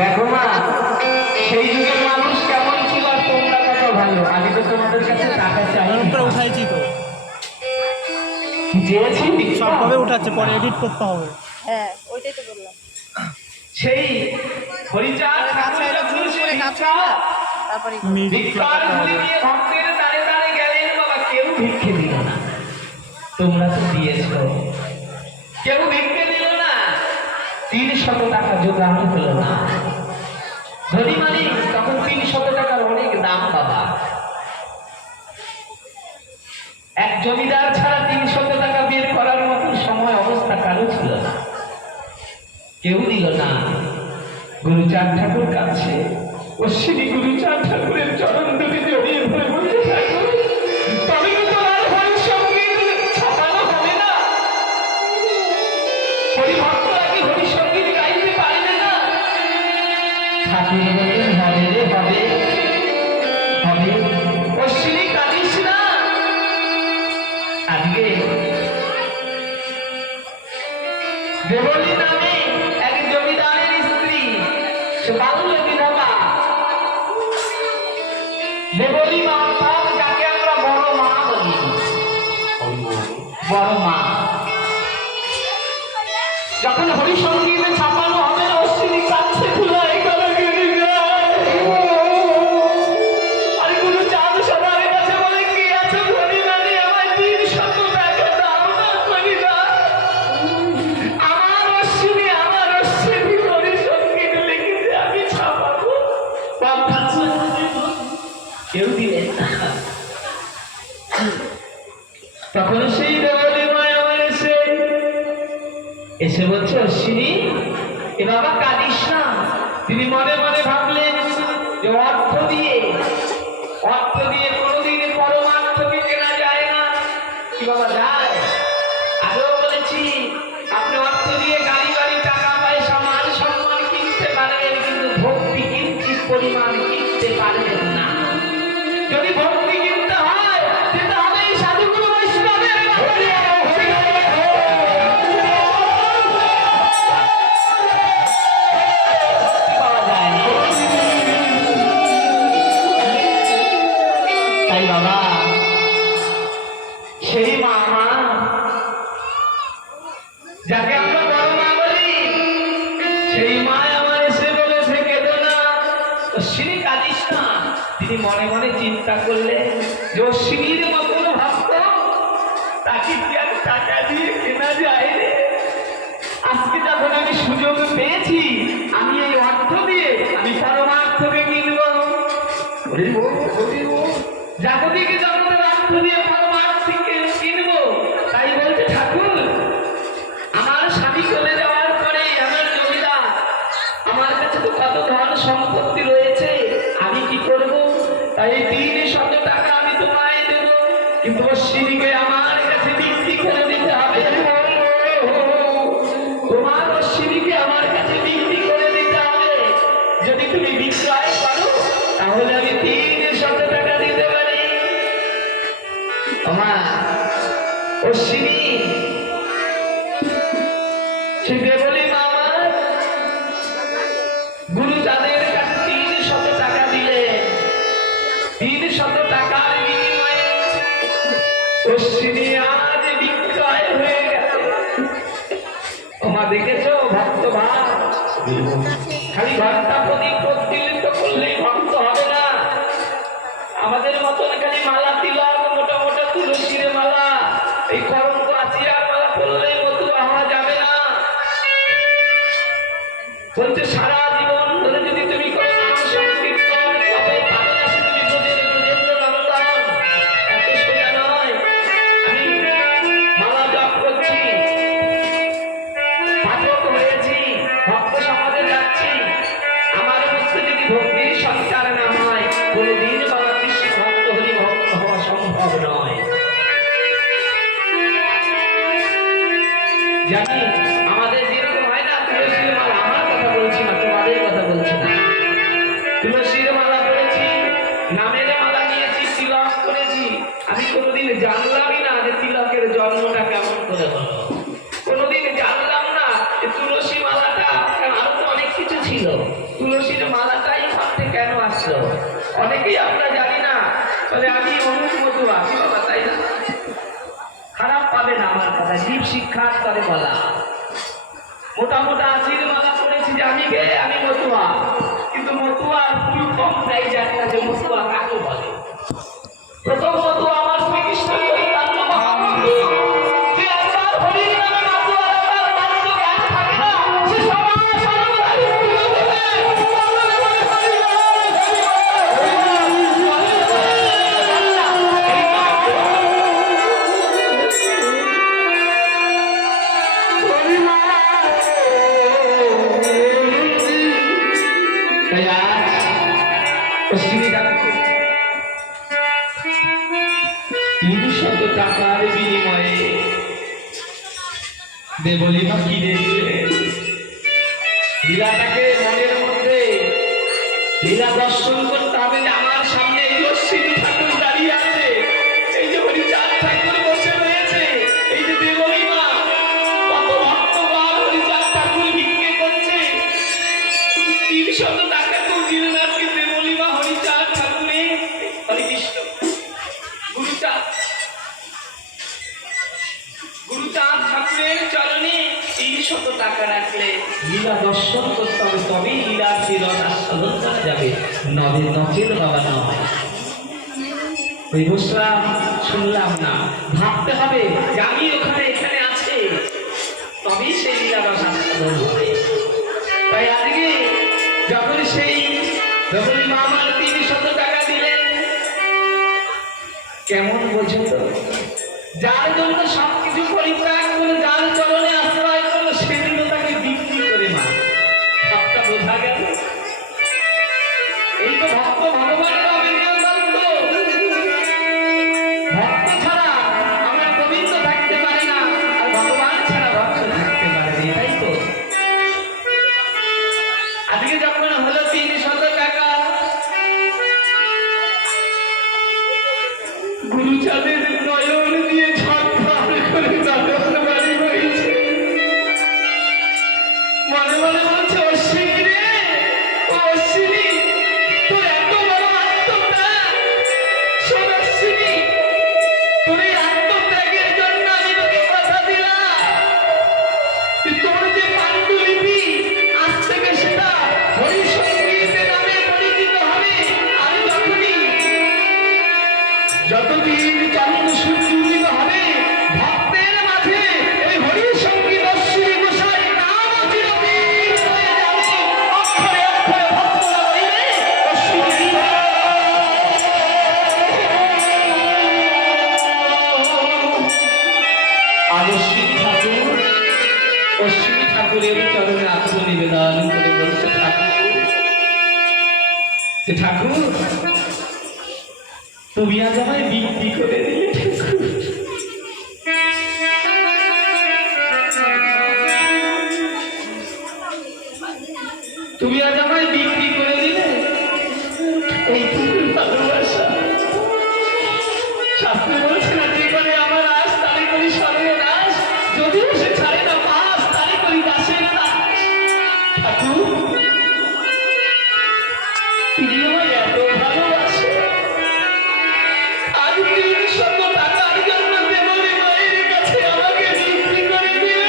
দেখো মা, সেই যুগের মানুষ কেমন ছিল আর তোমরা কত ভালো। আমি তো তোমাদের কাছে টাকা চাই, উঠাইছি তো চেয়েছি সবভাবে উঠাচ্ছে, পরে এডিট করতে হবে। হ্যাঁ, ওইটাই তো বললাম। সেই হরিচাঁদ কাছে তারপরে ভিক্ষার ঝুলি দিয়ে ভক্তের দাঁড়ে দাঁড়ে গেলেন বাবা, কেউ ভিক্ষে দিল না। তোমরা তো দিয়েছো, কেউ ভিক্ষে দিল না। 300 টাকা জোগাড় হলো না। ধনী মালিক তখন 300 টাকার অনেক দাম বাবা। এক জমিদার ছাড়া 300 টাকা বের করার মতো সময় অবস্থা কারো ছিল না, কেউ দিল না। গুরুচাঁদ ঠাকুর কাছে অশ্বিনী গুরুচাঁদ ঠাকুরের চরণ দুটি জড়িয়ে ধরে বলতে ঠাকুর, তবে তো আর হরিসঙ্গীত ছাপানো হবে না। হরিভক্তরা কি হরিসঙ্গীত গাইতে পারবে না? ঠাকুর বললেন হবে রে, হবে হবে। অশ্বিনী কাঁদিস না। আজকে দেবলী নামে এক জমিদারের স্ত্রী, সে বাল্য বিধবা। দেবলী মা, যাকে আমরা বড় মা বলি, বড় মা। যখন হরিসঙ্গীতে ছাপানো হবে না, অশ্বিনী কাছে ফুলাই গলা গেড়ে যায়। আর গুরুচাঁদ সবার কাছে বলে, কি আছে ধনী নানি, আমায় 300 দিলেন না। তখন সেই দেবলী মায় আমার এসে বলছে, অশ্বিনী এ বাবা কাঁদিস না। তিনি মনে মনে ভাবলেন যে অর্থ দিয়ে কোনোদিন পরমার্থকে কেনা যায় না। কি বাবা যায়? আগেও বলেছি, আপনি অর্থ দিয়ে গাড়ি বাড়ি টাকা পয়সা মান সম্মান কিনতে পারবেন, কিন্তু ভক্তি কিঞ্চিত পরিমাণ কিনতে পারবেন না। যদি ভক্তি কিনতে হয় সেটা হবে এই সাধুগুরু বৈষ্ণবের পাওয়া যায় না। তাই বাবা সেই মা যাকে আমরা বড় মা বলি, সেই মা আমার এসে বলেছে কেঁদো না, অশ্বিনী কাঁদিস না। তিনি মনে মনে চিন্তা করলেন যে অশ্বিনীর মতন ভক্ত তাকে কি আর টাকা দিয়ে কেনা যায় রে? আজকে যখন আমি সুযোগ পেয়েছি, আমি এই অর্থ দিয়ে আমি পরমার্থকে কিনবো। জাগতিক জগতের অর্থ দিয়ে পরমার্থকে কিনবো। তাই বলতে ঠাকুর, আমার স্বামী চলে যাওয়ার পরে আমার জমিদার, আমার কাছে তো কত ধন সম্পত্তি রয়েছে, আমি কি করব? তাই 300 টাকা আমি তোমায় দেব, কিন্তু অশ্বিনীকে আমার কাছে বিক্রি করে দিতে হবে। তোমার অশ্বিনীকে আমার কাছে বিক্রি করে দিতে হবে। যদি তুমি বিক্রয় করো তাহলে আমি 300 টাকা দিতে পারি। আমার অশ্বিনী সে দেবলী মা আমার গুরু চাঁদের কাছে 300 টাকা দিলে, 300 টাকার বিনিময়ে অশ্বিনী আজ বিক্রয় হয়ে গেছে। তোমার দেখেছো ভক্ত ভাব, খালি ঘন্টা প্রদীপ প্রজ্বলিত করলেই ভক্ত হবে না। আমাদের মতন খালি মালা তিলক, মোটা মোটা তুলসীর মালা, এই করঙ্গ আচিয়ার মালা পড়লেই মতুয়া হওয়া যাবে না। বলছে সারা জীবন ধরে যদি তুমি করো নাম সংকীর্তন, তবে ভালো আছে তুমি ব্রজেন্দ্র নন্দন। এত সোজা নয়। আমি মালা জপ করছি, পাঠক হয়েছি, ভক্ত সমাজে যাচ্ছি, আমার মধ্যে যদি ভক্তির সঞ্চার না হয়, কোনোদিন বাবা কৃষ্ণ ভক্ত হলে ভক্ত হওয়া সম্ভব নয়। জানি আমাদের যেরকম হয় না তুলসীর মালা, আমার কথা বলছি না, তোমাদের কথা বলছি না, তুলসীর মালা পড়েছি, নামের মালা নিয়েছি, তিলক করেছি, আমি কোনোদিন জানলামই না যে তিলকের জন্মটা কেমন করে হলো। কোনোদিন জানলাম না যে তুলসী মালাটা, আরো তো অনেক কিছু ছিল, তুলসীর মালাটাই হাতে কেন আসলো। অনেকেই আমরা জানি না, বলে আমি অমুক মতুয়া, কি বাবা তাই না? খারাপ পাবে না আমার কথা, জীব শিক্ষার করে বলা। মোটা মোটা আচির মালা করেছি যে আমি গে, আমি মতুয়া, কিন্তু মতুয়ার ফুল কম প্রাইজ একটা, যে মতুয়া কাকে বলে। প্রথম মতুয়া আমার শ্রীকৃষ্ণ চৈতন্য মহাপ্রভু, যে একবার হরির নামে মতুয়ার তার মাত্র জ্ঞান থাকে না, সে সমাজ সর্বদাই ভুলে দেবে। তাই আজ অশ্বিনী ঠাকুর 300 টাকার বিনিময়ে দেবলী মা কিনে দিলেন। লীলাটাকে মনের মধ্যে লীলা দর্শন করতে হবে যে আমার সামনে এই অশ্বিনী ঠাকুর দাঁড়িয়ে আছে, এই যে হরিচাঁদ ঠাকুর বসে রয়েছে, এই যে দেবলী মা, কত ভক্তগণ হরিচাঁদ ঠাকুর ভিক্ষে করছে। 300 টাকা তো দিলেন আজকে দেবলী মা হরিচাঁদ ঠাকুরে। হরে কৃষ্ণ। গুরুচাঁদ ঠাকুরের চরণে 300 টাকা রাখলে লীলা দর্শন করতে হবে, তবেই লীলার চিরন আস্বাদন করা যাবে, নদে নচেল বাবা নয়। ওই বসলাম, শুনলাম না, ভাবতে হবে যে আমি ওখানে এখানে আছে, তবেই সেই লীলা রস আস্বাদন হবে। তাই আজকে যখন সেই যখন মা আমার 300 টাকা দিলেন, কেমন বোঝো তো? যার জন্য সবকিছু পরিত্যাগ করে যার চরণে আশ্রয় করলো সেদিনও তাকে বিক্রি করে মা। সবটা বোঝা গেল। এই তো ভক্ত ভগবানের অবিনীয় দ্বন্দ্ব। ভক্ত ছাড়া আমরা গোবিন্দ থাকতে পারি না, আর ভগবান ছাড়া ভক্ত থাকতে পারে না। এটাই তো। আজকে যখন হলো 300 টাকা গুরুচাঁদের নয়ন দিয়ে ঝড় করে দাদন বাড়ি হয়েছে। মনে মনে বলছে অশ্বিনী রে, ও অশ্বিনী, তোর এত বড় আত্মত্যাগ। শোন অশ্বিনী, তোর এই আত্মত্যাগের জন্য আমি তোকে কথা দিলাম যে তোর যে পাণ্ডুলিপি আজ থেকে সেটা হরিসঙ্গীতের নামে পরিচিত হবে। আর যতদিন চন্দ্র সূর্য উদিত হবে ভক্তের মাঝে এই হরিসঙ্গীত অশ্বিনী গোসাই নাম চিরদিন হয়ে যাবে। অক্ষরে অক্ষরে ভক্তরা বলবে অশ্বিনী আর অশ্বিনী ঠাকুরের চরণে আত্মনিবেদন করে বলছে ঠাকুর, তুমি আজ আমায় বিক্রি করে দিলে ঠাকুর। তুমি আজ আমায় বিক্রি করে দিলে। এইটুকু ভালোবাসা। শাস্ত্রে বলছে না, যে করে আমার আজ তারে করি সর্বনাশ, যদিও সে ছাড়ে না পাশ তারে করি দাসের দাস। ঠাকুর, তুমি আমায় এত ভালোবাসো, আজ 300 টাকার জন্য দেবলী মায়ের কাছে আমাকে বিক্রি করে দিলে।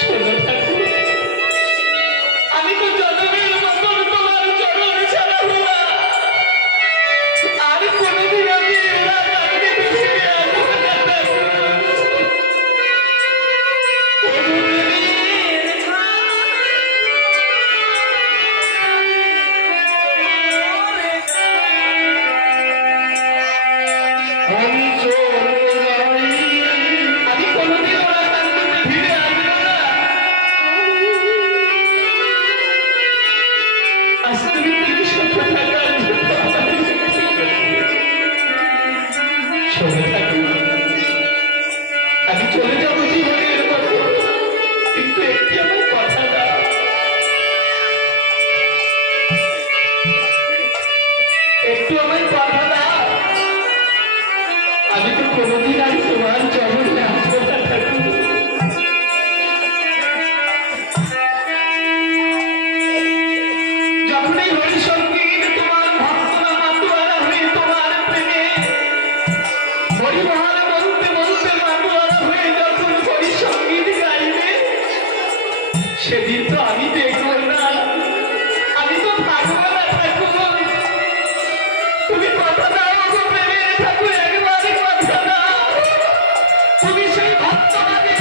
শোনো ঠাকুর, আমি তো জনমের মতন তোমার চরণ ছাড়া হলাম। আর কোনোদিন আমি এরা কাঁদতে বসে আসবো না ঠাকুর। আমি কোনোদিন ওরা কাঁদতে ফিরে আসবো না। আজ তুমি 300 টাকার জন্য আমাকে বিক্রি করে দিলে। শোনো ঠাকুর, আমি চলে যাবো জীবনের মতো, কিন্তু একটি আমার কথা দাও। একটু আমার কথা দাও। আমি তো কোনোদিন আর তোমার চরণে আসবো না ঠাকুর। যখনই হরিসঙ্গীত তোমার ভক্তরা মাতুয়ারা হয়ে তোমার প্রেমে হরিমহান বলতে বলতে মাতুয়ারা হয়ে যখন হরিসঙ্গীত গাইবে, সেদিন তো আমি দেখবো না, আমি তো থাকবো না ঠাকুর। তুমি কথা দাও গো প্রেমের ঠাকুর, একবার কথা দাও। তুমি সেই ভক্তবাদী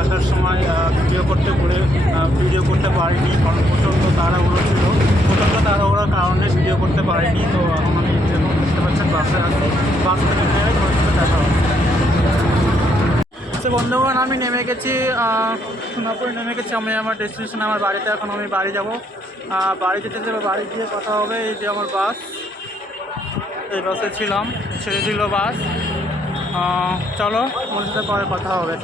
আসার সময় ভিডিও করতে পারিনি, কারণ প্রচণ্ড তাড়াহুড়ো ছিল। প্রচণ্ড তাড়াহুড়োর কারণে ভিডিও করতে পারিনি। তো এখন আমি যেরকম বুঝতে পারছেন বাসে আছি, বাস থেকে নেমে তোমার সাথে দেখা হবে। তো বন্ধুগণ, আমি নেমে গেছি সোনাপুরে নেমে গেছি। আমি আমার ডেস্টিনেশন আমার বাড়িতে। এখন আমি বাড়ি যাব, বাড়ি যেতে যাবো, বাড়ি গিয়ে কথা হবে। এই যে আমার বাস, এই বাসে ছিলাম, ছেড়ে দিল বাস। চলো ওর সাথে পরে কথা হবে।